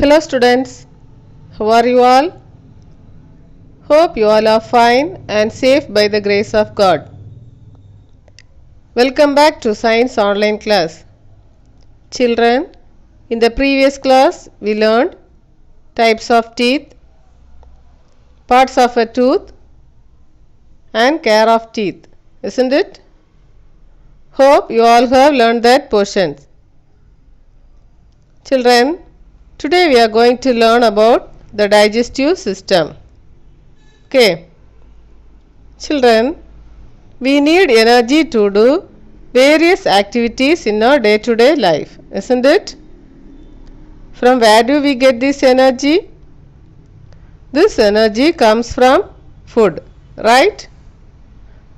Hello students, how are you all? Hope you all are fine and safe by the grace of God. Welcome back to Science Online class. Children, in the previous class we learned types of teeth, parts of a tooth and care of teeth, isn't it? Hope you all have learned that portion. Children, today we are going to learn about the digestive system. Okay. Children, we need energy to do various activities in our day-to-day life, isn't it? From where do we get this energy? This energy comes from food, right?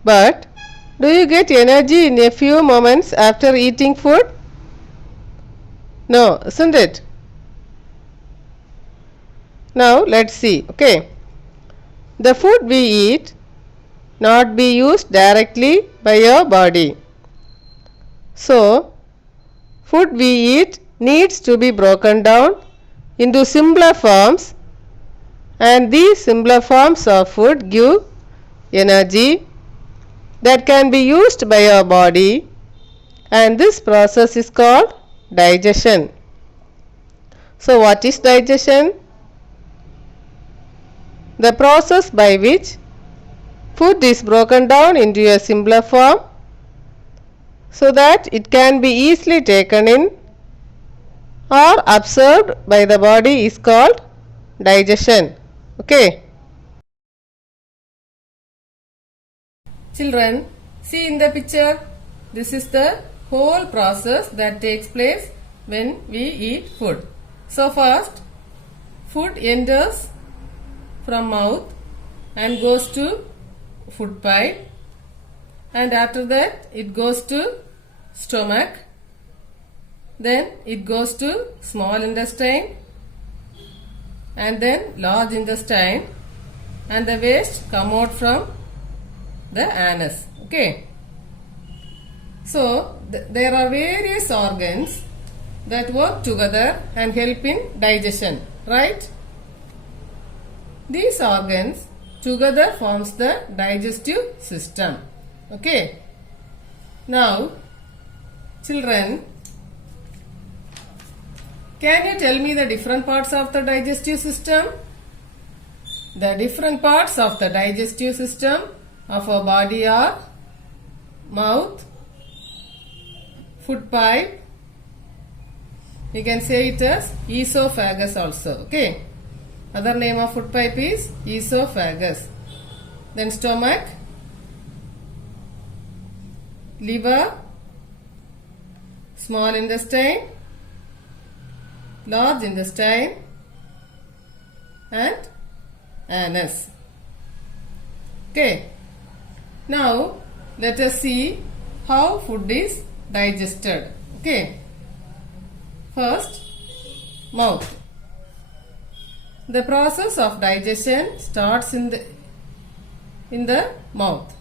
But do you get energy in a few moments after eating food? No, isn't it? Now let's see, okay. The food we eat not be used directly by your body. So, food we eat needs to be broken down into simpler forms, and these simpler forms of food give energy that can be used by our body, and this process is called digestion. So, what is digestion? The process by which food is broken down into a simpler form so that it can be easily taken in or absorbed by the body is called digestion. Okay. Children, see in the picture, this is the whole process that takes place when we eat food. So first, food enters from mouth and goes to food pipe, and after that it goes to stomach, then it goes to small intestine and then large intestine, and the waste come out from the anus. Okay. So there are various organs that work together and help in digestion, right? These organs together forms the digestive system. Okay. Now, children, can you tell me the different parts of the digestive system? The different parts of the digestive system of our body are mouth, food pipe, we can say it as esophagus also. Okay. Other name of food pipe is esophagus. Then stomach, liver, small intestine, large intestine and anus. Okay. Now let us see how food is digested. Okay. First, mouth. The process of digestion starts in the mouth.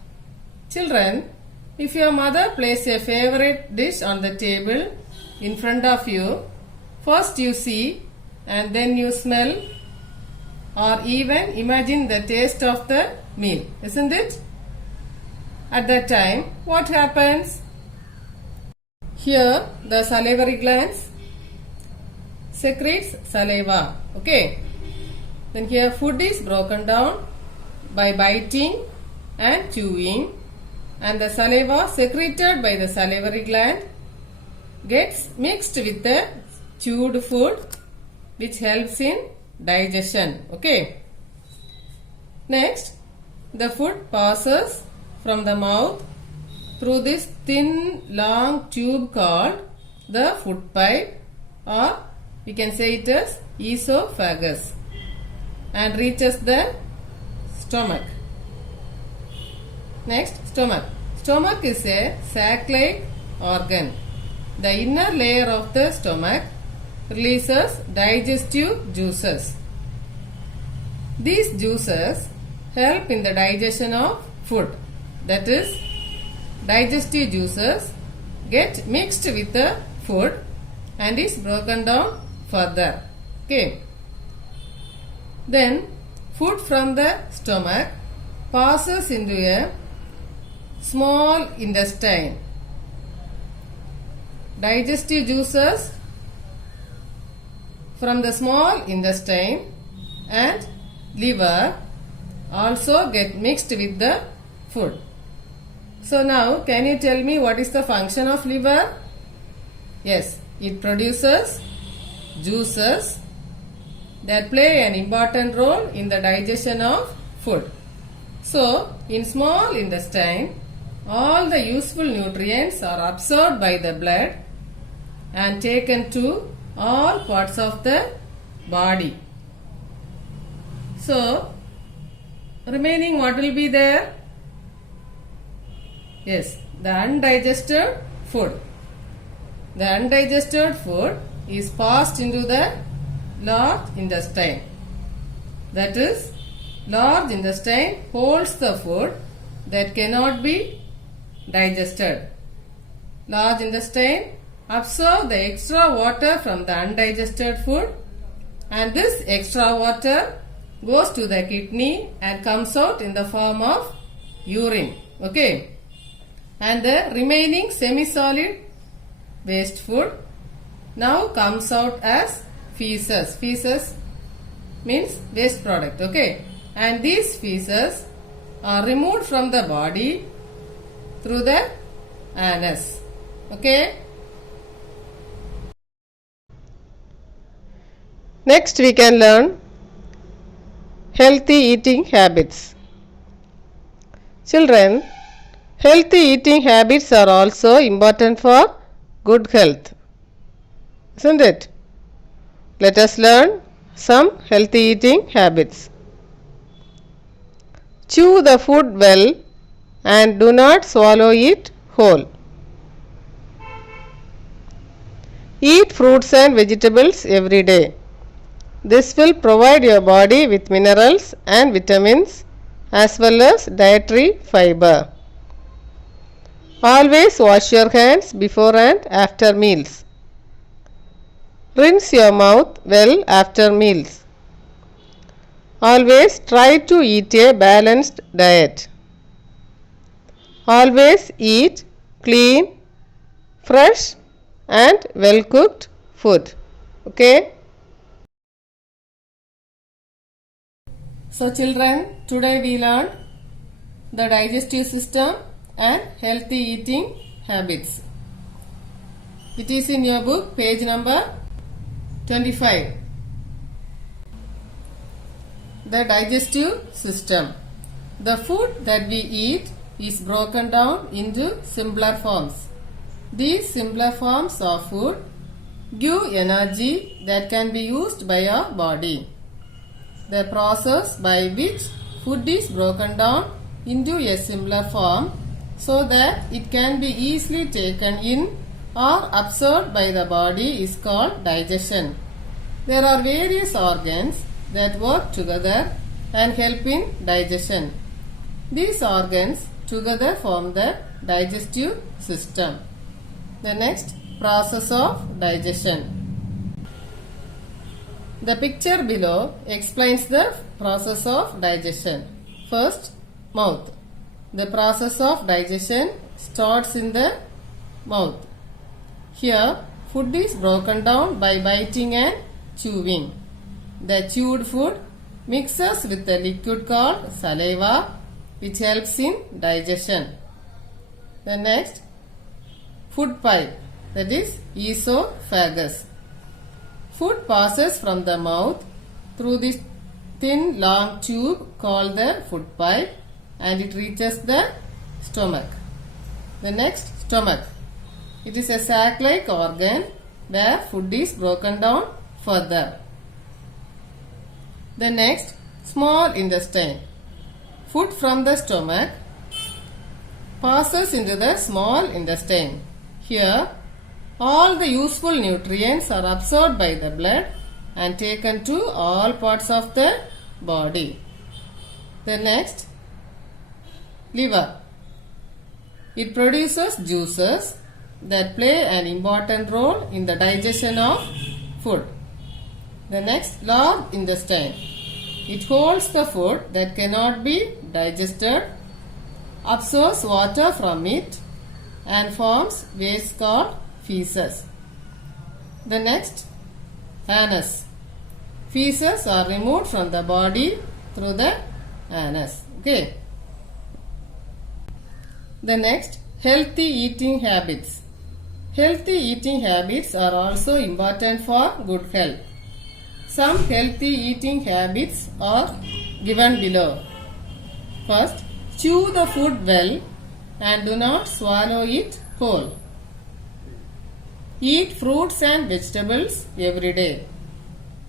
Children, if your mother places a favorite dish on the table in front of you, first you see and then you smell or even imagine the taste of the meal, isn't it? At that time, what happens? Here, the salivary glands secretes saliva. Okay. Then here food is broken down by biting and chewing, and the saliva secreted by the salivary gland gets mixed with the chewed food, which helps in digestion. Okay. Next, the food passes from the mouth through this thin long tube called the food pipe, or we can say it as esophagus, and reaches the stomach. Next, stomach. Stomach is a sac-like organ. The inner layer of the stomach releases digestive juices. These juices help in the digestion of food. That is, digestive juices get mixed with the food and is broken down further. Okay. Then food from the stomach passes into a small intestine. Digestive juices from the small intestine and liver also get mixed with the food. So now can you tell me what is the function of liver? Yes, it produces juices that play an important role in the digestion of food. So in small intestine, all the useful nutrients are absorbed by the blood and taken to all parts of the body. So remaining what will be there? Yes, the undigested food. The undigested food is passed into the large intestine. That is, large intestine holds the food that cannot be digested. Large intestine absorbs the extra water from the undigested food, and this extra water goes to the kidney and comes out in the form of urine. Okay. And the remaining semi-solid waste food now comes out as feces. Feces means waste product. Okay. And these feces are removed from the body through the anus. Okay. Next we can learn healthy eating habits. Children, healthy eating habits are also important for good health, isn't it? Let us learn some healthy eating habits. Chew the food well and do not swallow it whole. Eat fruits and vegetables every day. This will provide your body with minerals and vitamins as well as dietary fiber. Always wash your hands before and after meals. Rinse your mouth well after meals. Always try to eat a balanced diet. Always eat clean, fresh and well cooked food. Okay? So children, today we learned the digestive system and healthy eating habits. It is in your book, page number 25. The digestive system. The food that we eat is broken down into simpler forms. These simpler forms of food give energy that can be used by our body. The process by which food is broken down into a simpler form so that it can be easily taken in or absorbed by the body is called digestion. There are various organs that work together and help in digestion. These organs together form the digestive system. The next, process of digestion. The picture below explains the process of digestion. First, mouth. The process of digestion starts in the mouth. Here, food is broken down by biting and chewing. The chewed food mixes with the liquid called saliva, which helps in digestion. The next, food pipe, that is esophagus. Food passes from the mouth through this thin long tube called the food pipe and it reaches the stomach. The next, stomach. It is a sac-like organ where food is broken down further. The next, small intestine. Food from the stomach passes into the small intestine. Here, all the useful nutrients are absorbed by the blood and taken to all parts of the body. The next, liver. It produces juices that play an important role in the digestion of food. The next, large intestine. It holds the food that cannot be digested, absorbs water from it, and forms waste called feces. The next, anus. Feces are removed from the body through the anus. Okay. The next, healthy eating habits. Healthy eating habits are also important for good health. Some healthy eating habits are given below. First, chew the food well and do not swallow it whole. Eat fruits and vegetables every day.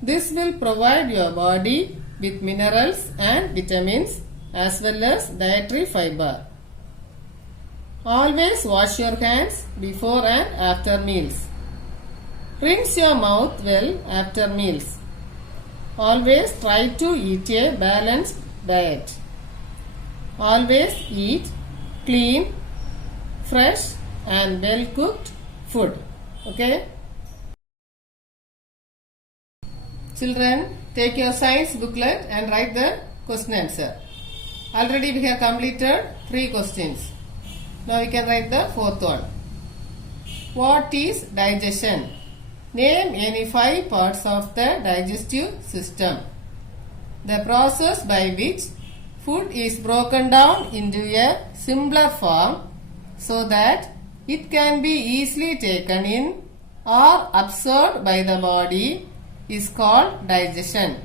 This will provide your body with minerals and vitamins as well as dietary fiber. Always wash your hands before and after meals. Rinse your mouth well after meals. Always try to eat a balanced diet. Always eat clean, fresh and well cooked food. Okay? Children, take your science booklet and write the question answer. Already we have completed 3 questions. Now we can write the 4th one. What is digestion? Name any 5 parts of the digestive system. The process by which food is broken down into a simpler form so that it can be easily taken in or absorbed by the body is called digestion.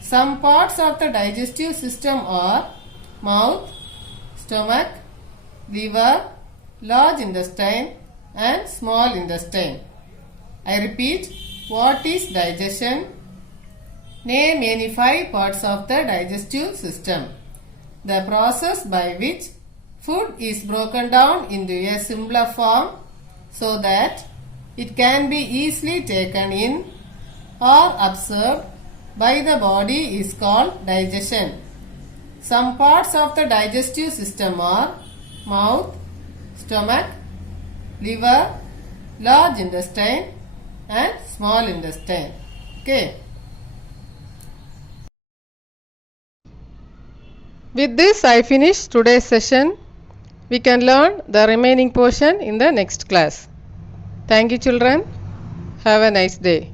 Some parts of the digestive system are mouth, stomach, liver, large intestine and small intestine. I repeat, what is digestion? Name any 5 parts of the digestive system. The process by which food is broken down into a simpler form so that it can be easily taken in or absorbed by the body is called digestion. Some parts of the digestive system are mouth, stomach, liver, large intestine and small intestine. Okay. With this I finish today's session. We can learn the remaining portion in the next class. Thank you children. Have a nice day.